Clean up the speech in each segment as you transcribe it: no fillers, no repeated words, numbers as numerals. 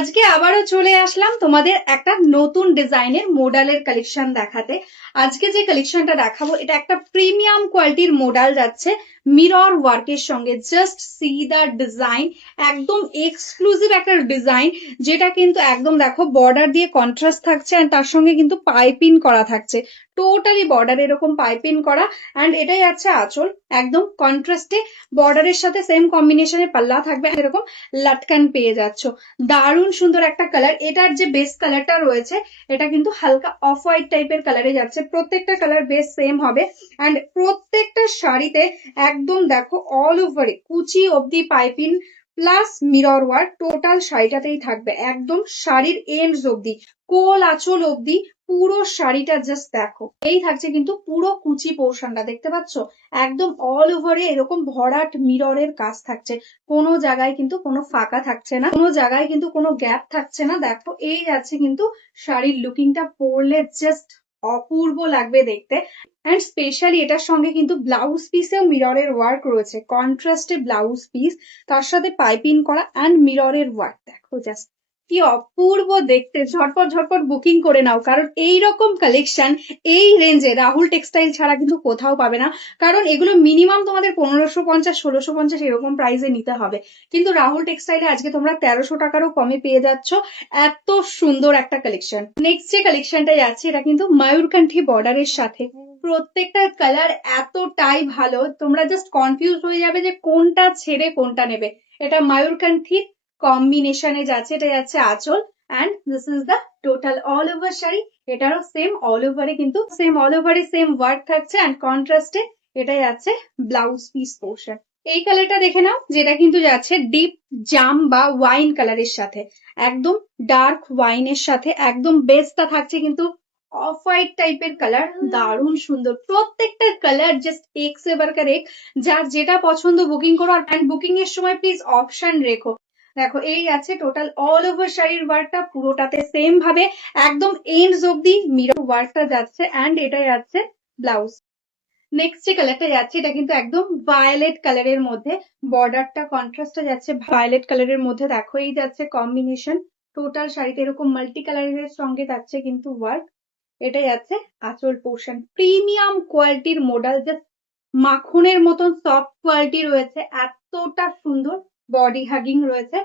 আজকে আবারও চলে আসলাম তোমাদের একটা নতুন ডিজাইনের মোডালের কালেকশন দেখাতে। আজকে যে কালেকশনটা দেখাবো এটা একটা প্রিমিয়াম কোয়ালিটির মোডাল যাচ্ছে মিরর ওয়ার্কের সঙ্গে। জাস্ট সি দা ডিজাইন, একদম এক্সক্লুসিভ একটা ডিজাইন, যেটা কিন্তু একদম দেখো বর্ডার দিয়ে কন্ট্রাস্ট থাকছে আর তার সঙ্গে কিন্তু পাইপিং করা থাকছে। টোটালি বর্ডার এরকম পাইপিং করা, অ্যান্ড এটাই আছে আঁচল। একদম কন্ট্রাস্টে বর্ডারের সাথে সেম কম্বিনেশনে পাল্লা থাকবে, এরকম লাটকান পেয়ে যাচ্ছ। দারুণ সুন্দর একটা কালার। এটার যে বেস কালারটা রয়েছে এটা কিন্তু হালকা অফ হোয়াইট টাইপের কালারে যাচ্ছে। প্রত্যেকটা কালার বেস সেম হবে, অ্যান্ড প্রত্যেকটা শাড়িতে একদম দেখো অল ওভারে কুচি অব্দি piping plus mirror work total শাড়িটাতেই থাকবে। একদম শাড়ির এন্ডস অব্দি, কোল আঁচল অব্দি পুরো শাড়িটা জাস্ট দেখো। এই থাকছে কিন্তু পুরো কুচি পোর্শনটা, দেখতে পাচ্ছ একদম অল ওভারে এরকম ভরাট মিররের কাজ থাকছে। কোনো জায়গায় কিন্তু কোনো ফাঁকা থাকছে না, কোনো জায়গায় কিন্তু কোনো গ্যাপ থাকছে না। দেখো এই আছে কিন্তু শাড়ির লুকিংটা, পরলে জাস্ট অপূর্ব লাগবে দেখতে। অ্যান্ড স্পেশালি এটার সঙ্গে কিন্তু ব্লাউজ পিসেও মিররের ওয়ার্ক রয়েছে, কন্ট্রাস্টে ব্লাউজ পিস, তার সাথে পাইপিং করা অ্যান্ড মিররের ওয়ার্ক। দেখো জাস্ট কি অপূর্ব দেখতে। ঝটপট ঝটপট বুকিং করে নাও, কারণ এইরকম কালেকশন এই রেঞ্জে রাহুল টেক্সটাইল ছাড়া কিন্তু কোথাও পাবে না। কারণ এগুলো মিনিমাম তোমাদের 1550 1650 এরকম প্রাইসে নিতে হবে, কিন্তু রাহুল টেক্সটাইলে আজকে তোমরা 1300 টাকারও কমে পেয়ে যাচ্ছ। এত সুন্দর একটা কালেকশন। নেক্সট যে কালেকশনটা যাচ্ছে এটা কিন্তু ময়ূরকান্ঠী বর্ডারের সাথে। প্রত্যেকটা কালার এতটাই ভালো, তোমরা জাস্ট কনফিউজ হয়ে যাবে যে কোনটা ছেড়ে কোনটা নেবে। এটা ময়ূরকান্ঠির কম্বিনেশনে যাচ্ছে, এটা যাচ্ছে আঁচল, and this is the total all over sari. এটারও সেম অল ওভারে কিন্তু সেম অল ওভারে সেম ওয়ার্ক থাকছে, অ্যান্ড কন্ট্রাস্টে এটা যাচ্ছে ব্লাউজ পিস পোর্শন। এই কালারটা দেখে নাও, যেটা কিন্তু যাচ্ছে ডিপ জাম বা ওয়াইন কালারের সাথে, একদম ডার্ক ওয়াইনের সাথে একদম বেসটা থাকছে কিন্তু অফ হোয়াইট টাইপের কালার। দারুণ সুন্দর প্রত্যেকটা কালার, জাস্ট এক সে বারকার এক। যার যেটা পছন্দ বুকিং করো, আর বুকিং এর সময় প্লিজ অপশন রেখো। দেখো এই আছে টোটাল অল ওভার শাড়ির ওয়ার্কটা, পুরোটাতে সেম ভাবে একদম এন্ডস অব্দি মিরর ওয়ার্কটা যাচ্ছে, অ্যান্ড এটা যাচ্ছে ব্লাউজ। নেক্সট যে কালারটা যাচ্ছে এটা কিন্তু একদম ভায়োলেট কালারের মধ্যে, বর্ডারটা কন্ট্রাস্টটা যাচ্ছে ভায়োলেট কালারের মধ্যে। দেখো এই যাচ্ছে কম্বিনেশন, টোটাল শাড়িতে এরকম মাল্টি কালারের সঙ্গে যাচ্ছে কিন্তু ওয়ার্ক। এটা যাচ্ছে আঁচল পোর্শন। প্রিমিয়াম কোয়ালিটির মোডাল, জাস্ট মাখনের মতন সফট কোয়ালিটি রয়েছে, এতটা সুন্দর বডি হাগিং রয়েছে।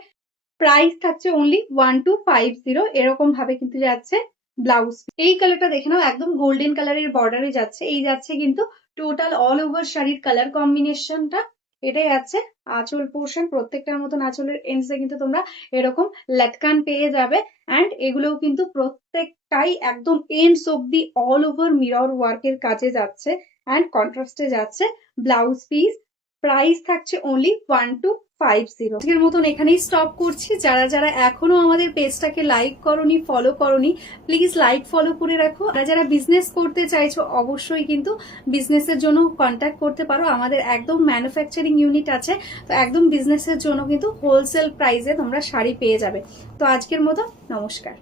প্রাইস থাকছে অনলি 1250 এরকম ভাবে কিন্তু যাচ্ছে ব্লাউজ। এই কালারটা দেখে নাও, একদম গোল্ডেন কালারের বর্ডারে যাচ্ছে। এই যাচ্ছে কিন্তু টোটাল অল ওভার শাড়ির কালার কম্বিনেশনটা। এটাই আছে আঁচল পোর্শন। প্রত্যেকটার মতন আঁচলের এন্ডসে কিন্তু তোমরা এরকম লাটকান পেয়ে যাবে, অ্যান্ড এগুলোও কিন্তু প্রত্যেকটাই একদম এন্ডস অব্দি অল ওভার মিরর ওয়ার্কের কাজে যাচ্ছে, অ্যান্ড কন্ট্রাস্টে যাচ্ছে ব্লাউজ পিস। প্রাইস থাকছে অনলি 1250। আজকের মতন এখানেই স্টপ করছি। যারা যারা এখনো আমাদের পেজটাকে লাইক করনি, ফলো করনি, প্লিজ লাইক ফলো করে রাখো। আর যারা বিজনেস করতে চাইছো অবশ্যই কিন্তু বিজনেসের জন্য কন্ট্যাক্ট করতে পারো। আমাদের একদম ম্যানুফ্যাকচারিং ইউনিট আছে, তো একদম বিজনেসের জন্য কিন্তু হোলসেল প্রাইসে তোমরা শাড়ি পেয়ে যাবে। তো আজকের মতো নমস্কার।